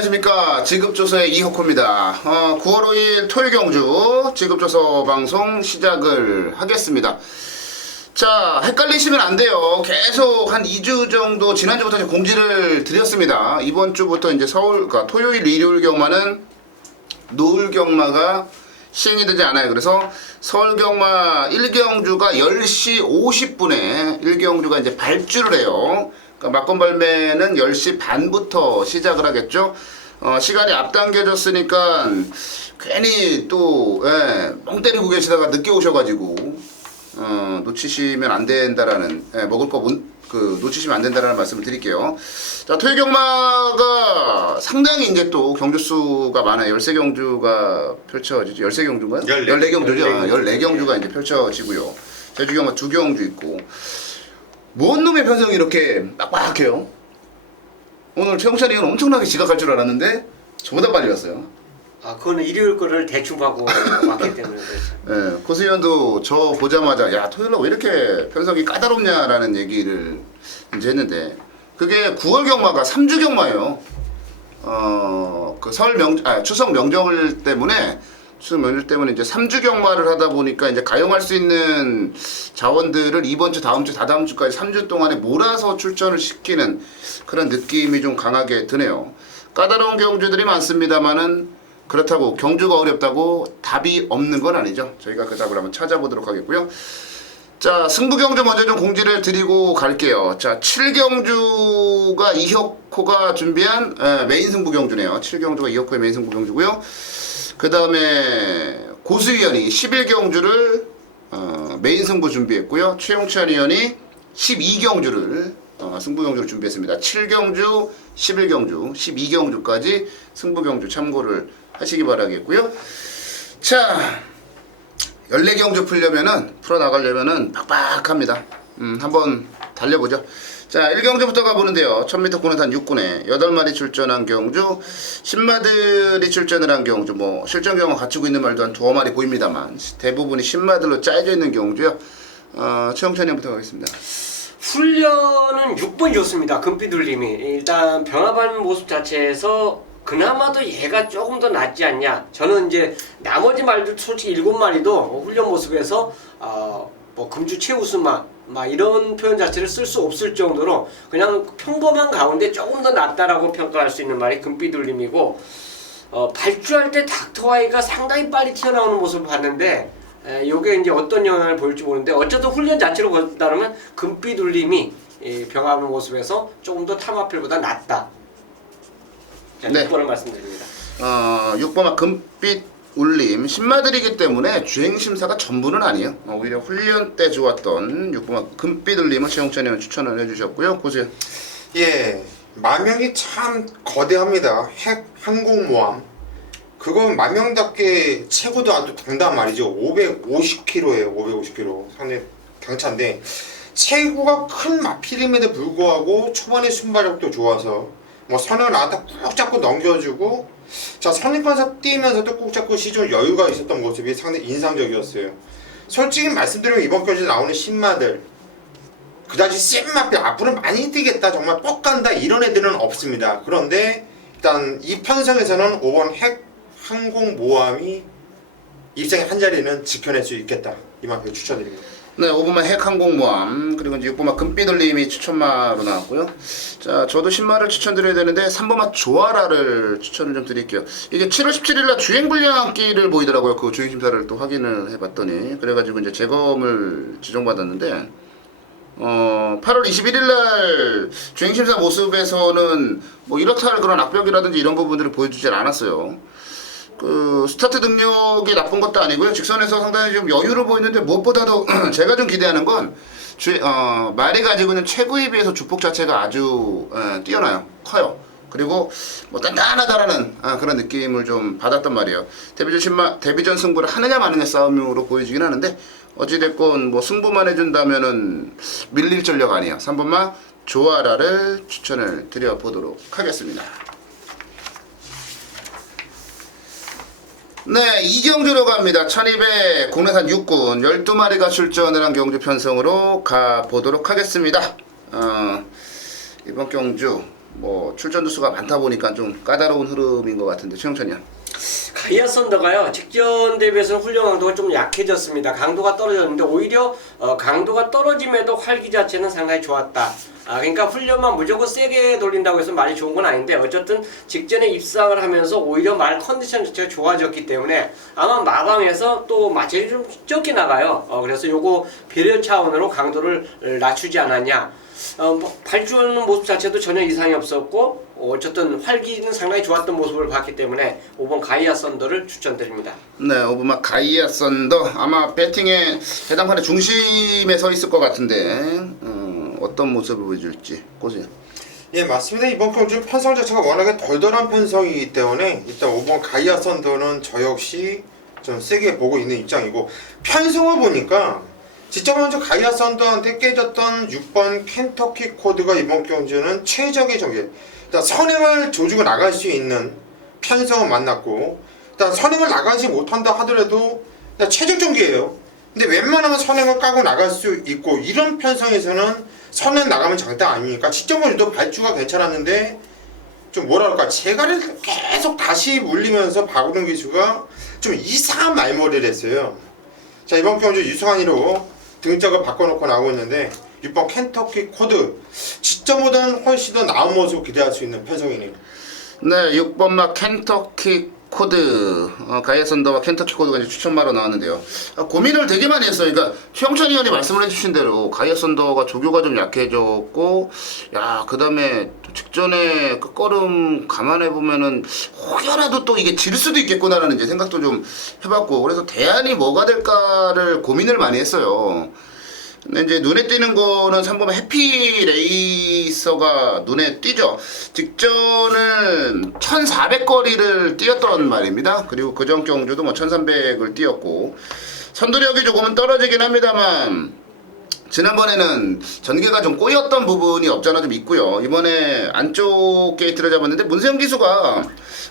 안녕하십니까. 지급조서의 이혁호입니다. 9월 5일 토요일 경주 지급조서 방송 시작을 하겠습니다. 자, 헷갈리시면 안 돼요. 계속 한 2주 정도 지난주부터 이제 공지를 드렸습니다. 이번 주부터 이제 그러니까 토요일, 일요일 경마는 노을 경마가 시행이 되지 않아요. 그래서 서울 경마 1경주가 10시 50분에 1경주가 이제 발주를 해요. 그러니까 막건 발매는 10시 반부터 시작을 하겠죠. 시간이 앞당겨졌으니까 괜히 또 멍 때리고 계시다가 늦게 오셔가지고 놓치시면 안 된다라는 먹을 거 놓치시면 안 된다라는 말씀을 드릴게요. 자, 토요 경마가 상당히 이제 또 경주 수가 많아요. 13경주가 펼쳐지죠. 13경주인가요? 14경주죠. 14경주가 이제 펼쳐지고요. 제주 경마 2경주 있고. 뭔 놈의 편성이 이렇게 빡빡해요? 오늘 최홍찬이 형 엄청나게 지각할 줄 알았는데 저보다 빨리 왔어요. 아, 그거는 일요일 거를 대충 하고 왔기 때문에 그렇죠. 예, 고수위원도 저 보자마자 야, 토요일날 왜 이렇게 편성이 까다롭냐라는 얘기를 이제 했는데 그게 9월 경마가 3주 경마예요. 그 추석 명절 때문에 이제 3주 경마를 하다 보니까 이제 가용할 수 있는 자원들을 이번 주, 다음 주, 다다음 주까지 3주 동안에 몰아서 출전을 시키는 그런 느낌이 좀 강하게 드네요. 까다로운 경주들이 많습니다만은 그렇다고 경주가 어렵다고 답이 없는 건 아니죠. 저희가 그 답을 한번 찾아보도록 하겠고요. 자, 승부 경주 먼저 좀 공지를 드리고 갈게요. 자, 7경주가 이혁호가 준비한 메인 승부 경주네요. 7경주가 이혁호의 메인 승부 경주고요. 그 다음에 고수위원이 11경주를 메인 승부 준비했고요. 최용찬 위원이 12경주를 승부 경주를 준비했습니다. 7경주, 11경주, 12경주까지 승부 경주 참고를 하시기 바라겠고요. 자, 14경주 풀어나가려면은 빡빡합니다. 한번 달려보죠. 자, 1경주부터 가보는데요. 1000m 고능산 6군에 8마리 출전한 경주, 신마들이 출전을 한 경주, 뭐 실전 경험 갖추고 있는 말도 한 2마리 보입니다만 대부분이 신마들로 짜여져 있는 경주요. 최영찬 형부터 가겠습니다. 훈련은 6번 좋습니다. 금비둘님이 일단 변화받는 모습 자체에서 그나마도 얘가 조금 더 낫지 않냐. 저는 이제 나머지 말들 솔직히 7마리도 훈련 모습에서 뭐 금주 최우수마 막 이런 표현 자체를 쓸 수 없을 정도로 그냥 평범한 가운데 조금 더 낫다라고 평가할 수 있는 말이 금비둘님이고, 발주할 때 닥터와이가 상당히 빨리 튀어나오는 모습을 봤는데 요게 이제 어떤 영향을 보일지 모르는데 어쨌든 훈련 자체로 본다면 금비둘님이 병합하는 모습에서 조금 더 탐화필보다 낫다. 자, 네. 6번을 말씀드립니다. 6번 금빛 울림 신마들이기 때문에 주행심사가 전부는 아니에요. 오히려 훈련 때 좋았던 6번 금빛 울림을 최용찬 형이 추천을 해주셨고요. 고수요. 예, 마명이 참 거대합니다. 핵 항공모함. 그건 마명답게 체구도 아주 당당한 말이죠. 550kg예요. 550kg. 상당히 강차인데 체구가 큰 마필임에도 불구하고 초반에 순발력도 좋아서 뭐 선을 나한테 꾹 잡고 넘겨주고, 자, 선입관사 뛰면서도 꾹 잡고 시중 여유가 있었던 모습이 상당히 인상적이었어요. 솔직히 말씀드리면 이번 경기에 나오는 신마들 그다지 센 마필 앞으로 많이 뛰겠다 정말 뻑 간다 이런 애들은 없습니다. 그런데 일단 이 편성에서는 5번 핵 항공모함이 입상의 한 자리는 지켜낼 수 있겠다. 이만큼 추천드립니다. 네, 5번만 핵 항공모함, 그리고 이제 6번만 금빛울림이 추천마로 나왔고요. 자, 저도 신마를 추천드려야 되는데 3번만 조아라를 추천을 좀 드릴게요. 이게 7월 17일날 주행불량기를 보이더라고요. 그 주행심사를 또 확인을 해봤더니 그래가지고 이제 재검을 지정받았는데 8월 21일날 주행심사 모습에서는 뭐 이렇다 할 그런 악벽이라든지 이런 부분들을 보여주질 않았어요. 그 스타트 능력이 나쁜 것도 아니고요. 직선에서 상당히 좀 여유를 보이는데 무엇보다도 제가 좀 기대하는 건 말이 가지고 있는 체구에 비해서 주폭 자체가 아주 뛰어나요. 커요. 그리고 뭐 단단하다라는 그런 느낌을 좀 받았단 말이에요. 데뷔전 승부를 하느냐 마느냐 싸움으로 보여지긴 하는데 어찌됐건 뭐 승부만 해준다면은 밀릴 전력 아니에요. 3번만 조아라를 추천을 드려보도록 하겠습니다. 네, 2경주로 갑니다. 1200 국내산 6군 12마리가 출전을 한 경주 편성으로 가보도록 하겠습니다. 이번 경주 뭐 출전 두수가 많다 보니까 좀 까다로운 흐름인 것 같은데 최영찬이야. 가이아 썬더가요 직전 대비해서는 훈련 강도가 좀 약해졌습니다. 강도가 떨어졌는데 오히려 강도가 떨어짐에도 활기 자체는 상당히 좋았다. 그러니까 훈련만 무조건 세게 돌린다고 해서 말이 좋은 건 아닌데 어쨌든 직전에 입상을 하면서 오히려 말 컨디션 자체가 좋아졌기 때문에 아마 마방에서 또 마찰이 좀 적게 나가요. 그래서 요거 배려 차원으로 강도를 낮추지 않았냐. 뭐 발주하는 모습 자체도 전혀 이상이 없었고 어쨌든 활기는 상당히 좋았던 모습을 봤기 때문에 5번 가이아 썬더를 추천드립니다. 네, 5번마 가이아 썬더 아마 배팅의 해당 판의 중심에 서 있을 것 같은데 어떤 모습을 보여줄지 보세요. 예, 맞습니다. 이번 경주 편성 자체가 워낙에 덜덜한 편성이기 때문에 일단 5번 가이아 썬더는 저 역시 좀 세게 보고 있는 입장이고, 편성을 보니까 진짜 먼저 가이아 썬더한테 깨졌던 6번 켄터키 코드가 이번 경주는 최적의 전개. 일단 선행을 조주고 나갈 수 있는 편성을 만났고, 일단 선행을 나가지 못한다 하더라도 일단 최적 전개예요. 근데 웬만하면 선행을 까고 나갈 수 있고, 이런 편성에서는 선행 나가면 장단 아닙니까? 직전번에도 발주가 괜찮았는데 좀 뭐랄까 제가를 계속 다시 물리면서 박우릉 기수가 좀 이상한 말머리를 했어요. 자, 이번 경주 유승환이로 등짝을 바꿔놓고 나오고 있는데 6번 켄터키 코드 직전보다는 훨씬 더 나은 모습을 기대할 수 있는 편성이네요. 네, 6번마 켄터키 코드 가이아 썬더와 켄터키 코드가 이제 추천마로 나왔는데요. 고민을 되게 많이 했어요. 그러니까 최영찬 의원이 말씀을 해주신 대로 가이아 썬더가 조교가 좀 약해졌고, 야, 그 다음에 직전에 끝걸음 감안해 보면은 혹여라도 또 이게 질 수도 있겠구나라는 이제 생각도 좀 해봤고, 그래서 대안이 뭐가 될까를 고민을 많이 했어요. 근데 이제 눈에 띄는 거는 3번 해피레이서가 눈에 띄죠. 직전은 1400거리를 뛰었던 말입니다. 그리고 그전 경주도 뭐 1300을 뛰었고, 선두력이 조금은 떨어지긴 합니다만 지난번에는 전개가 좀 꼬였던 부분이 없잖아 좀 있고요. 이번에 안쪽 게이트를 잡았는데 문세영 기수가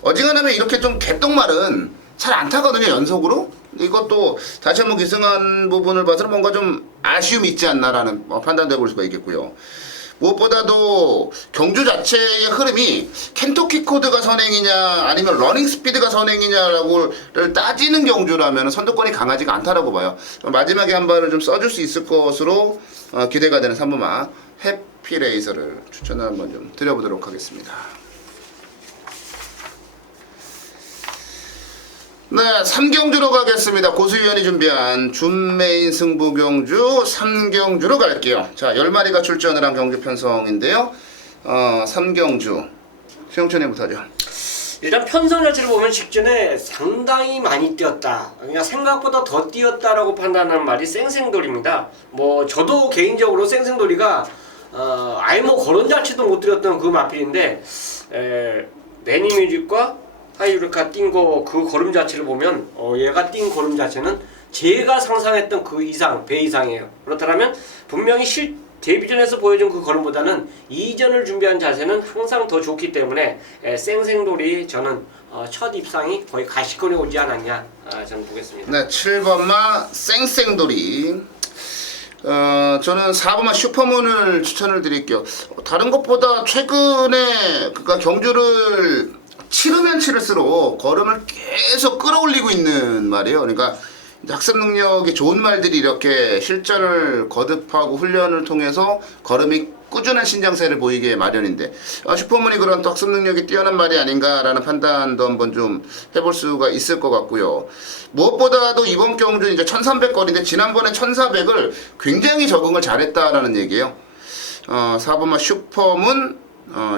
어지간하면 이렇게 좀 개똥말은 잘 안 타거든요, 연속으로. 이것도 다시 한번 기승한 부분을 봐서는 뭔가 좀 아쉬움이 있지 않나라는 판단도 해볼 수가 있겠고요. 무엇보다도 경주 자체의 흐름이 켄터키 코드가 선행이냐 아니면 러닝 스피드가 선행이냐라고를 따지는 경주라면 선두권이 강하지가 않다라고 봐요. 마지막에 한 발을 좀 써줄 수 있을 것으로 기대가 되는 3번마 해피레이서를 추천을 한번 좀 드려보도록 하겠습니다. 네, 3경주로 가겠습니다. 고수위원이 준비한 준메인 승부 경주 3경주로 갈게요. 자, 10마리가 출전을 한 경주 편성인데요. 3경주 최영찬이부터 하죠. 일단 편성 자체를 보면 직전에 상당히 많이 뛰었다. 그러니까 생각보다 더 뛰었다라고 판단하는 말이 쌩쌩돌입니다. 뭐 저도 개인적으로 쌩쌩돌이가 아예 뭐 거론 자체도 못 드렸던 그 마필인데 매니뮤직과 하이유르카 뛴 거 그 걸음 자체를 보면 얘가 뛴 걸음 자체는 제가 상상했던 그 이상, 배 이상이에요. 그렇다면 분명히 데뷔전에서 보여준 그 걸음보다는 이전을 준비한 자세는 항상 더 좋기 때문에 쌩쌩돌이 저는 첫 입상이 거의 가시권에 오지 않았냐 저는 보겠습니다. 네, 7번마 쌩쌩돌이. 저는 4번마 슈퍼문을 추천을 드릴게요. 다른 것보다 최근에 그러니까 경주를 치르면 치를수록 걸음을 계속 끌어올리고 있는 말이에요. 그러니까 학습 능력이 좋은 말들이 이렇게 실전을 거듭하고 훈련을 통해서 걸음이 꾸준한 신장세를 보이게 마련인데 슈퍼문이 그런 또 학습 능력이 뛰어난 말이 아닌가라는 판단도 한번 좀 해볼 수가 있을 것 같고요. 무엇보다도 이번 경주는 이제 1300거리인데 지난번에 1400을 굉장히 적응을 잘했다라는 얘기예요. 4번마 슈퍼문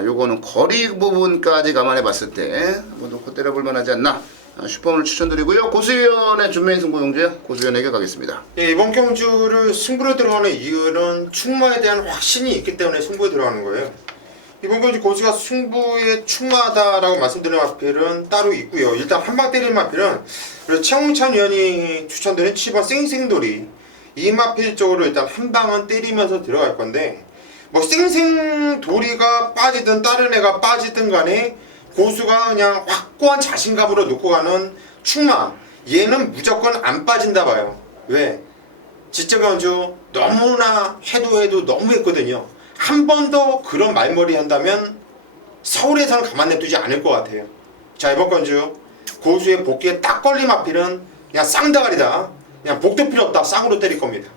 요거는 거리 부분까지 감안해 봤을 때 한번 놓고 때려볼 만하지 않나. 슈퍼문을 추천드리고요. 고수위원의 준메인 승부 경주요. 고수위원에게 가겠습니다. 예, 이번 경주를 승부로 들어가는 이유는 충마에 대한 확신이 있기 때문에 승부에 들어가는 거예요. 이번 경주 고수가 승부에 충마하다라고 말씀드린 마필은 따로 있고요. 일단 한방 때릴 마필은 최홍찬 위원이 추천드린 7번 쌩쌩돌이 이 마필 쪽으로 일단 한 방은 때리면서 들어갈 건데, 뭐 쌩쌩돌이가 빠지든 다른 애가 빠지든 간에 고수가 그냥 확고한 자신감으로 놓고 가는 충마, 얘는 무조건 안 빠진다 봐요. 왜? 지적 경주 너무나 해도 너무 했거든요. 한 번 더 그런 말머리 한다면 서울에서는 가만 냅두지 않을 것 같아요. 자, 이번 건주 고수의 복귀에 딱 걸린 마필은 그냥 쌍다가리다. 그냥 복도 필요 없다. 쌍으로 때릴 겁니다.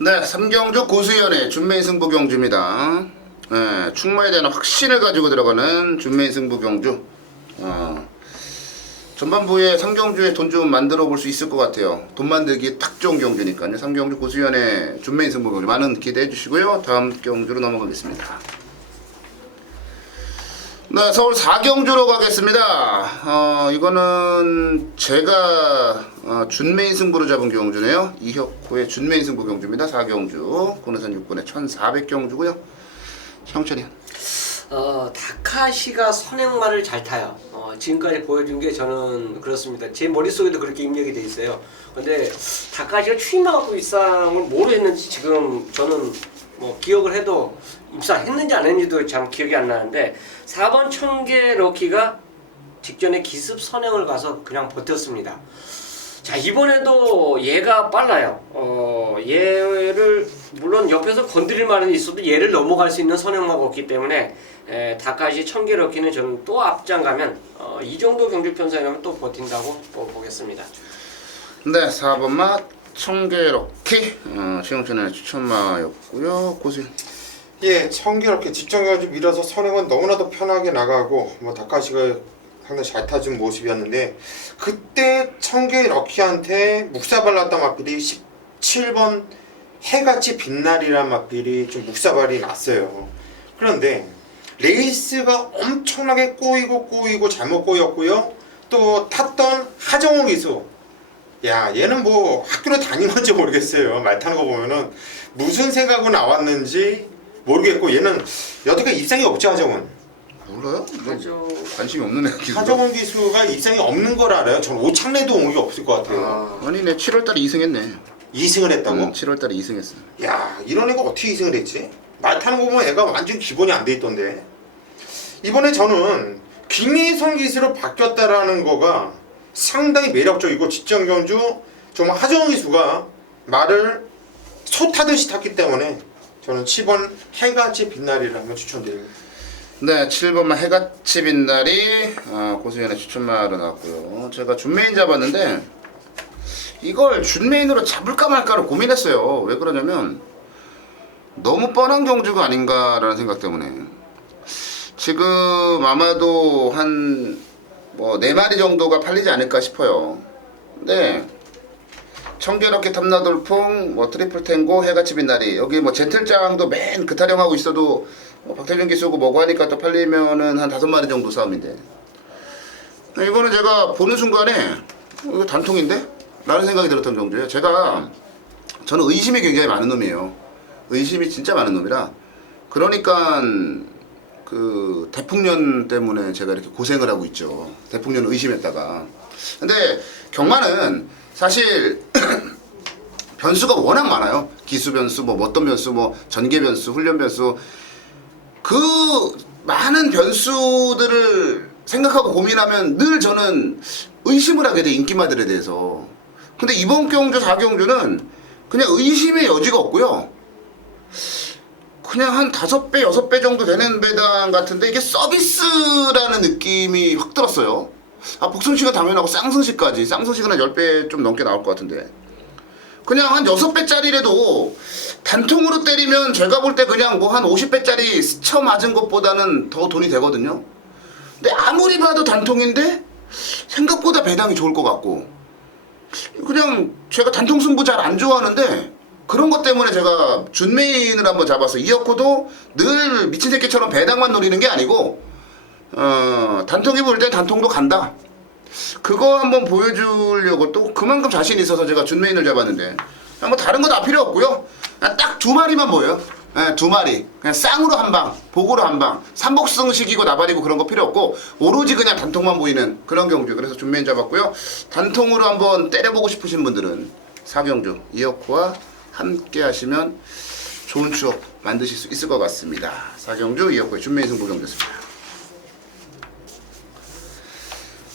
네, 3경주 고수연의 준메인 승부 경주입니다. 네, 충마에 대한 확신을 가지고 들어가는 준메인 승부 경주. 전반부에 3경주에 돈 좀 만들어 볼 수 있을 것 같아요. 돈 만들기 딱 좋은 경주니까요. 3경주 고수연의 준메인 승부 경주 많은 기대해 주시고요. 다음 경주로 넘어가겠습니다. 네, 서울 4경주로 가겠습니다. 이거는 제가 준메인 승부로 잡은 경주네요. 이혁호의 준메인 승부 경주입니다. 4경주 고내산 6군의 1400경주고요. 형철이 다카시가 선행마를 잘 타요. 지금까지 보여준 게 저는 그렇습니다. 제 머릿속에도 그렇게 입력이 돼 있어요. 근데 다카시가 추임하고 입상을 뭐로 했는지 지금 저는 뭐 기억을 해도 입상했는지 안 했는지도 참 기억이 안 나는데 4번 청계 럭키가 직전에 기습 선행을 가서 그냥 버텼습니다. 자, 이번에도 얘가 빨라요. 얘를 물론 옆에서 건드릴 만은 있어도 얘를 넘어갈 수 있는 선행마가 없기 때문에 다카시 청계 럭키는 저는 또 앞장 가면 이 정도 경주 편성이라면 또 버틴다고 보겠습니다. 네, 4번마 청계럭키 시영천의 추천마였고요. 고수연 예, 청계롭게 직전까지 밀어서 선행은 너무나도 편하게 나가고 뭐 다카시가 상당히 잘 타준 모습이었는데 그때 청계 럭키한테 묵사발랐던 마필이 17번 해같이 빛날이란 마필이 좀 묵사발이 났어요. 그런데 레이스가 엄청나게 꼬이고 잘못 꼬였고요. 또 탔던 하정우 기수, 야, 얘는 뭐 학교를 다닌 건지 모르겠어요. 말 타는 거 보면은 무슨 생각으로 나왔는지 모르겠고 얘는 여태까지 입상이 없죠. 하정우는 몰라요? 관심이 없는 애 기수. 하정우 기수가 입상이 없는 걸 알아요. 전 오창래도 온 게 없을 것 같아요. 아니, 내 7월달에 2승했네. 2승을 했다고? 7월달에 2승했어. 야, 이런 애가 어떻게 2승을 했지? 말 타는 거 보면 애가 완전 기본이 안 돼 있던데. 이번에 저는 김희성 기수로 바뀌었다라는 거가 상당히 매력적이고 직전 경주 정말 하정우 기수가 말을 소 타듯이 탔기 때문에 저는 7번 해같이 빛나리를 한번 추천드립니다. 네, 7번마 해같이 빛날이 고수연의 추천마로 나왔고요. 제가 준메인 잡았는데 이걸 준메인으로 잡을까 말까를 고민했어요. 왜 그러냐면 너무 뻔한 경주가 아닌가라는 생각 때문에 지금 아마도 한 뭐 4마리 정도가 팔리지 않을까 싶어요. 근데 청계럭키 탐나돌풍, 뭐 트리플 탱고, 해같이 빛나리 여기 뭐 젠틀장도 맨 그 타령하고 있어도 뭐 박태준 기수고 뭐고 하니까 또 팔리면은 한 5마리 정도 싸움인데 이거는 제가 보는 순간에 이거 단통인데? 라는 생각이 들었던 경주예요. 저는 의심이 굉장히 많은 놈이에요. 의심이 진짜 많은 놈이라 그러니까 그 대풍년 때문에 제가 이렇게 고생을 하고 있죠. 대풍년 의심했다가 근데 경마는 사실 변수가 워낙 많아요. 기수 변수, 뭐 어떤 변수, 뭐 전개 변수, 훈련 변수 그 많은 변수들을 생각하고 고민하면 늘 저는 의심을 하게 돼 인기마들에 대해서. 근데 이번 경주 4경주는 그냥 의심의 여지가 없고요. 그냥 한 5배, 6배 정도 되는 배당 같은데 이게 서비스라는 느낌이 확 들었어요. 복승식은 당연하고 쌍승식까지. 쌍승식은 한 10배 좀 넘게 나올 것 같은데. 그냥 한 6배짜리라도 단통으로 때리면 제가 볼 때 그냥 뭐 한 50배짜리 스쳐 맞은 것보다는 더 돈이 되거든요. 근데 아무리 봐도 단통인데 생각보다 배당이 좋을 것 같고. 그냥 제가 단통 승부 잘 안 좋아하는데 그런 것 때문에 제가 준메인을 한번 잡아서 이혁호도 늘 미친 새끼처럼 배당만 노리는 게 아니고 단통이 볼 때 단통도 간다. 그거 한번 보여주려고 또 그만큼 자신 있어서 제가 준메인을 잡았는데 뭐 다른 거 다 필요 없고요. 딱 2마리만 보여요. 2마리 그냥 쌍으로 한방 복으로 한방 삼복승식이고 나발이고 그런 거 필요 없고 오로지 그냥 단통만 보이는 그런 경주. 그래서 준메인 잡았고요. 단통으로 한번 때려보고 싶으신 분들은 4경주 이혁호와 함께 하시면 좋은 추억 만드실 수 있을 것 같습니다. 4경주 이혁호의 준메인 승부 경주였습니다.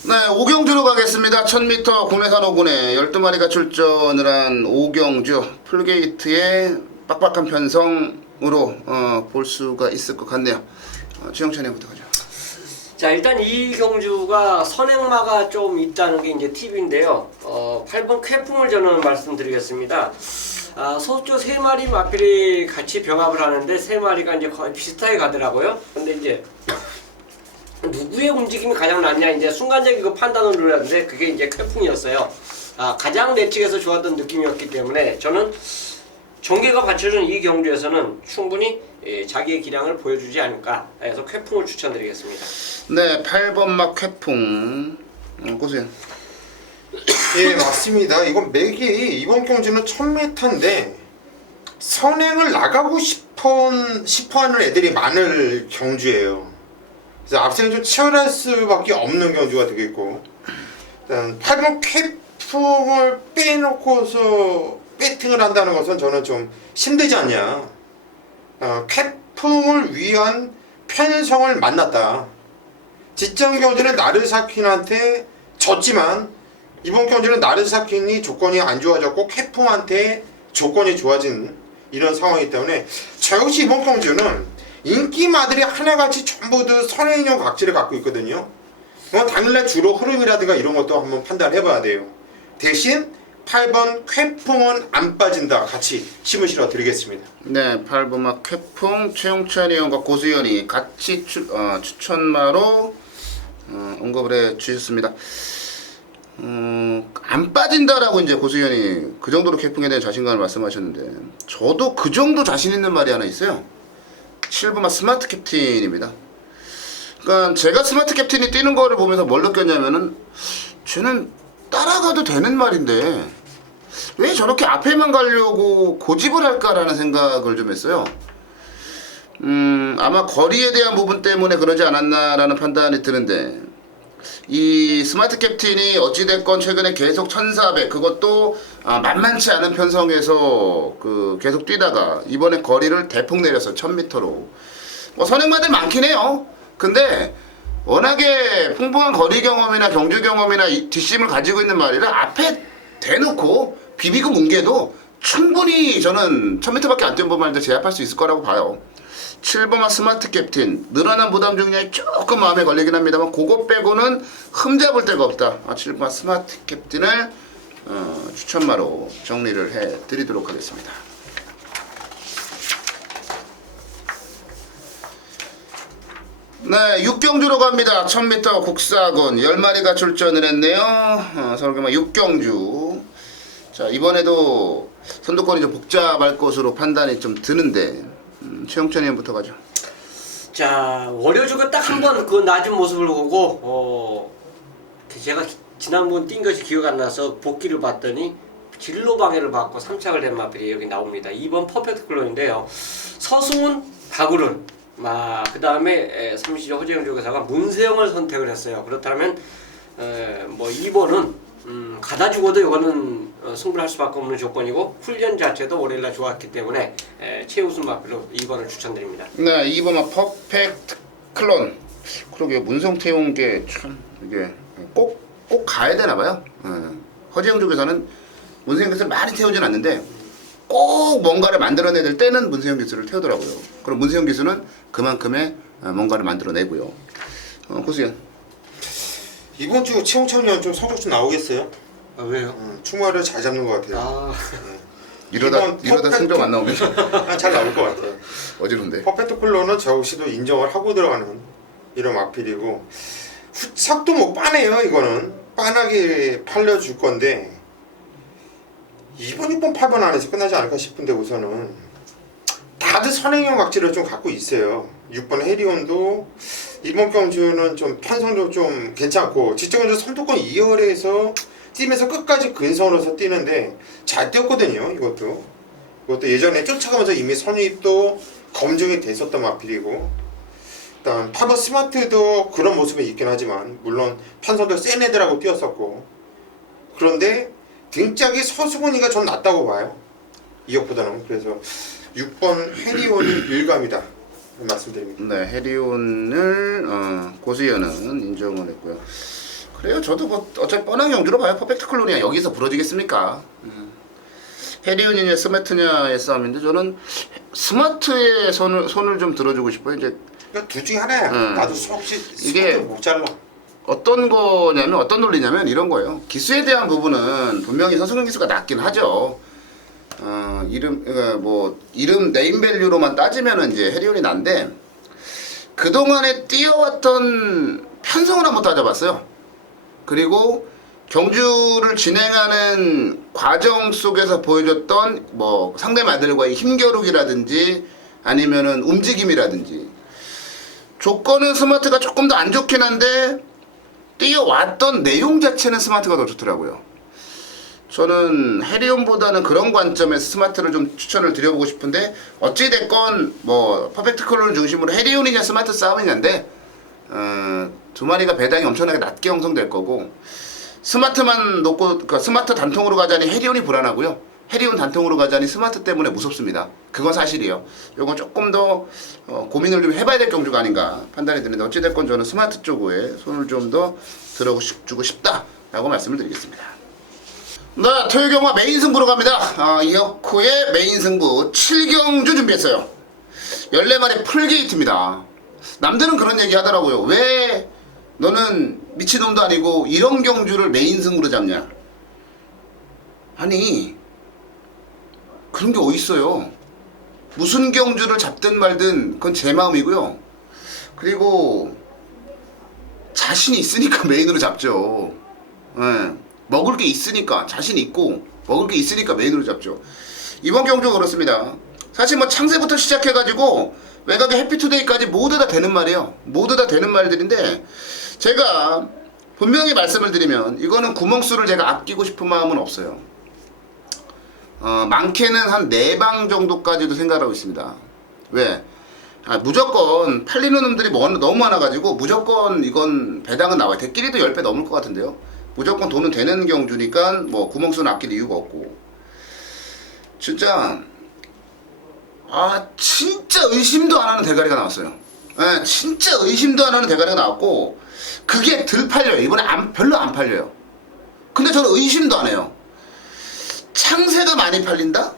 네, 5경주로 가겠습니다. 1000m 국내산 5군에 12마리가 출전을 한 5경주 풀게이트의 빡빡한 편성 볼 수가 있을 것 같네요. 최영찬 형부터 가죠. 자, 일단 이 경주가 선행마가 좀 있다는 게 이제 팁인데요. 8번 쾌풍을 저는 말씀드리겠습니다. 소조 3마리 마필이 같이 병합을 하는데 3마리가 이제 거의 비슷하게 가더라고요. 근데 이제 누구의 움직임이 가장 낫냐 이제 순간적인 그 판단을 노렸는데 그게 이제 쾌풍이었어요. 가장 내측에서 좋았던 느낌이었기 때문에 저는 전개가 받쳐준 이 경주에서는 충분히 자기의 기량을 보여주지 않을까 해서 쾌풍을 추천드리겠습니다. 네, 8번 막 쾌풍. 고수현. 예, 맞습니다. 이건 맥이 이번 경주는 1000m인데 선행을 나가고 싶어하는 애들이 많을 경주예요. 그래서 앞선이 좀 치열할 수밖에 없는 경주가 되겠고, 일단 8번 쾌풍을 빼놓고서 배팅을 한다는 것은 저는 좀 힘들지 않냐. 쾌풍을 위한 편성을 만났다. 직전 경주는 나르사킨한테 졌지만 이번 경주는 나르사킨이 조건이 안 좋아졌고 쾌풍한테 조건이 좋아진 이런 상황이기 때문에 저 역시 이번 경주는 인기마들이 하나같이 전부 다 선행용 각질을 갖고 있거든요. 당일날 주로 흐름이라든가 이런 것도 한번 판단해 봐야 돼요. 대신 8번 쾌풍은 안 빠진다. 같이 힘을 실어 드리겠습니다. 네, 8번 막 쾌풍 최용찬이 형과 고수현이 같이 추천마로 언급을 해 주셨습니다. 안 빠진다라고 이제 고수현이 그 정도로 쾌풍에 대한 자신감을 말씀하셨는데 저도 그 정도 자신 있는 말이 하나 있어요. 7번마 스마트 캡틴입니다. 그러니까 제가 스마트 캡틴이 뛰는 거를 보면서 뭘 느꼈냐면은 쟤는 따라가도 되는 말인데 왜 저렇게 앞에만 가려고 고집을 할까라는 생각을 좀 했어요. 아마 거리에 대한 부분 때문에 그러지 않았나라는 판단이 드는데 이 스마트 캡틴이 어찌됐건 최근에 계속 1400 그것도 만만치 않은 편성에서 계속 뛰다가 이번에 거리를 대폭 내렸어요. 1000m로. 선행마들 많긴 해요. 근데 워낙에 풍부한 거리 경험이나 경주 경험이나 뒷심을 가지고 있는 말이라 앞에 대놓고 비비고 뭉개도 충분히 저는 1000m밖에 안 뛴 말도 제압할 수 있을 거라고 봐요. 7번마 스마트 캡틴 늘어난 부담 중량이 조금 마음에 걸리긴 합니다만 그것 빼고는 흠잡을 데가 없다. 7번마 스마트 캡틴을 추천마로 정리를 해드리도록 하겠습니다. 네, 6경주로 갑니다. 1000m 국사군 10마리가 출전을 했네요. 서울경마 6경주. 자, 이번에도 선두권이 좀 복잡할 것으로 판단이 좀 드는데 최영찬 의원부터 가죠. 자, 월요주가 딱 한 번 그 낮은 모습을 보고 제가 지난번 뛴 것이 기억 안 나서 복귀를 봤더니 진로 방해를 받고 3착을 된 마필이 여기 나옵니다. 2번 퍼펙트 클론인데요. 서승훈, 박우른, 그 다음에 30조 허재영 조교사가 문세영을 선택을 했어요. 그렇다면 2번은 가다 죽어도 이거는 승부를 할 수밖에 없는 조건이고 훈련 자체도 월요일날 좋았기 때문에 최우승 마필로 2번을 추천드립니다. 네, 2번은 퍼펙트 클론. 그러게 문성 태운 게 참 이게 꼭 가야 되나 봐요. 허재영 쪽에서는 문세영 기술을 많이 태우진 않는데 꼭 뭔가를 만들어내야 될 때는 문세영 기술을 태우더라고요. 그럼 문세영 기술은 그만큼의 뭔가를 만들어내고요. 고수현. 이번 주 최홍찬이 형 좀 성적 좀 나오겠어요? 왜요? 충마를 잘 잡는 것 같아요. 이러다 승점 안 나오면 잘 나올 것 같아요. 어지러운데. 퍼펙트 쿨러는 저 역시도 인정을 하고 들어가는 이런 마필이고 후착도 뭐 빠네요. 이거는 빤하게 팔려줄 건데 2번, 6번, 8번 안에서 끝나지 않을까 싶은데 우선은 다들 선행형 각질을 좀 갖고 있어요. 6번 해리온도 이번 경주는 좀 편성도 좀 괜찮고 직전적으로 선두권 2열에서 뛰면서 끝까지 근선으로서 뛰는데 잘 뛰었거든요. 이것도 예전에 쫓아가면서 이미 선입도 검증이 됐었던 마필이고 일단 8번 스마트도 그런 모습이 있긴 하지만 물론 편성도 센 애들하고 뛰었었고 그런데 등짝이 서수근이가 전 낫다고 봐요. 이역보다는. 그래서 6번 해리온이 일감이다 말씀드립니다. 네, 해리온을 고수연은 인정을 했고요. 그래요. 저도 어차피 뻔한 경주로 봐요. 퍼펙트 클론이야 여기서 부러지겠습니까? 해리온이냐 스마트냐의 싸움인데 저는 스마트에 손을 좀 들어주고 싶어요. 이제 그러니까 둘 중에 하나야. 나도 수없이 이게 스마트 못 잘라. 어떤 거냐면 어떤 논리냐면 이런 거예요. 기수에 대한 부분은 분명히 선수권 기수가 낮긴 하죠. 이름 네임밸류로만 따지면은 이제 해리온이 난데 그동안에 뛰어왔던 편성을 한번 따져봤어요. 그리고 경주를 진행하는 과정 속에서 보여줬던 뭐 상대 말들과의 힘겨루기라든지 아니면은 움직임이라든지 조건은 스마트가 조금 더 안 좋긴 한데 뛰어왔던 내용 자체는 스마트가 더 좋더라고요. 저는 해리온보다는 그런 관점에서 스마트를 좀 추천을 드려보고 싶은데 어찌됐건 뭐 퍼펙트 컬러를 중심으로 해리온이냐 스마트 싸움이냐인데 두 마리가 배당이 엄청나게 낮게 형성될 거고 스마트만 놓고 그러니까 스마트 단통으로 가자니 해리온이 불안하고요. 해리온 단통으로 가자니 스마트 때문에 무섭습니다. 그건 사실이에요. 요건 조금 더 고민을 좀 해봐야 될 경주가 아닌가 판단이 드는데 어찌됐건 저는 스마트 쪽에 손을 좀 더 들어주고 싶다라고 말씀을 드리겠습니다. 네, 토요경마 메인 승부로 갑니다. 이어코의 메인 승부 7경주 준비했어요. 14마리 풀게이트입니다. 남들은 그런 얘기 하더라고요. 왜 너는 미친놈도 아니고 이런 경주를 메인 승부로 잡냐? 아니 그런 게 어딨어요. 무슨 경주를 잡든 말든 그건 제 마음이고요. 그리고 자신이 있으니까 메인으로 잡죠. 예. 먹을 게 있으니까 자신 있고 먹을 게 있으니까 메인으로 잡죠. 이번 경주 그렇습니다. 사실 뭐 창세부터 시작해가지고 외곽의 해피투데이까지 모두 다 되는 말이에요. 모두 다 되는 말들인데 제가 분명히 말씀을 드리면 이거는 구멍수를 제가 아끼고 싶은 마음은 없어요. 많게는 한 4방 정도까지도 생각하고 있습니다. 왜? 무조건 팔리는 놈들이 너무 많아가지고 무조건 이건 배당은 나와요. 대끼리도 10배 넘을 것 같은데요. 무조건 돈은 되는 경주니까 뭐 구멍수는 아낄 이유가 없고 진짜 진짜 의심도 안 하는 대가리가 나왔어요. 예, 진짜 의심도 안 하는 대가리가 나왔고 그게 덜 팔려요. 이번에 별로 안 팔려요. 근데 저는 의심도 안 해요. 창세가 많이 팔린다?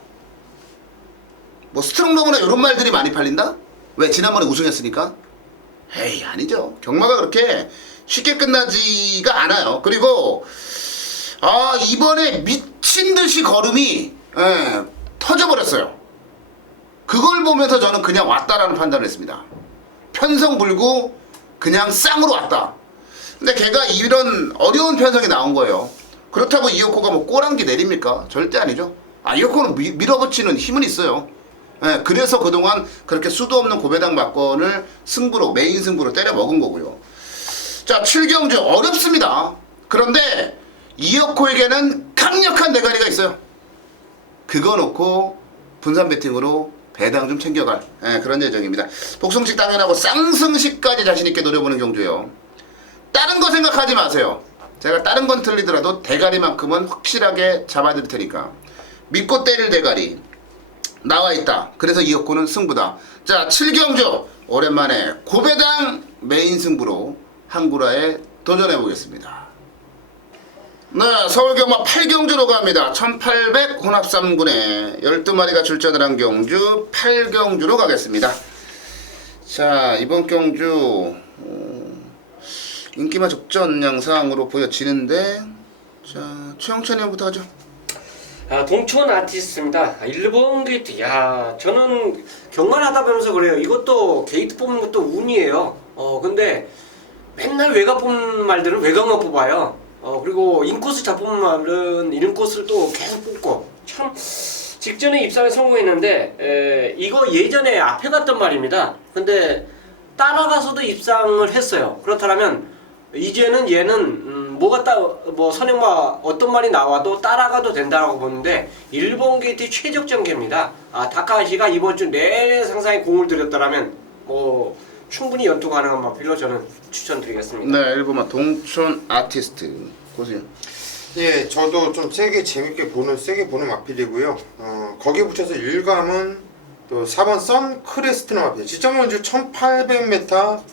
뭐 스트롱러브나 이런 말들이 많이 팔린다? 왜? 지난번에 우승했으니까? 에이 아니죠. 경마가 그렇게 쉽게 끝나지가 않아요. 그리고 이번에 미친듯이 걸음이 터져버렸어요. 그걸 보면서 저는 그냥 왔다라는 판단을 했습니다. 편성 불고 그냥 쌍으로 왔다. 근데 걔가 이런 어려운 편성이 나온 거예요. 그렇다고 이어코가 뭐 꼬랑기 내립니까? 절대 아니죠. 이어코는 밀어붙이는 힘은 있어요. 그래서 그동안 그렇게 수도 없는 고배당 막건을 승부로 메인 승부로 때려 먹은 거고요. 자 7경주 어렵습니다. 그런데 이어코에게는 강력한 대가리가 있어요. 그거 놓고 분산 배팅으로 배당 좀 챙겨갈 그런 예정입니다. 복승식 당연하고 쌍승식까지 자신있게 노려보는 경주예요. 다른 거 생각하지 마세요. 제가 다른 건 틀리더라도 대가리만큼은 확실하게 잡아드릴 테니까 믿고 때릴 대가리 나와있다. 그래서 이어코는 승부다. 자 7경주 오랜만에 고배당 메인 승부로 한구라에 도전해보겠습니다. 네, 서울경마 8경주로 갑니다. 1800 혼합 3군에 12마리가 출전을 한 경주 8경주로 가겠습니다. 자 이번 경주 인기마 적전 양상으로 보여지는데 자 최영찬 형부터 하죠. 동촌 아티스트입니다. 1번 게이트. 저는 경마를 하다 보면서 그래요. 이것도 게이트 뽑는 것도 운이에요. 근데 맨날 외곽 뽑는 말들은 외곽만 뽑아요. 그리고 인코스 잘 뽑는 말은 인코스를 또 계속 뽑고 참 직전에 입상에 성공했는데 이거 예전에 앞에 갔던 말입니다. 근데 따라가서도 입상을 했어요. 그렇다면 이제는 얘는 뭐 선행마 어떤 말이 나와도 따라가도 된다라고 보는데 1번 게이트 최적 전개입니다. 다카시가 이번 주 내내 상상에 공을 들였다라면 충분히 연투 가능한 마필로 저는 추천드리겠습니다. 네, 1번마 동촌 아티스트 보세요. 예, 저도 좀 세게 보는 마필이고요. 거기에 붙여서 일감은 또 4번 선 크레스트는 마필. 지점원주 1800m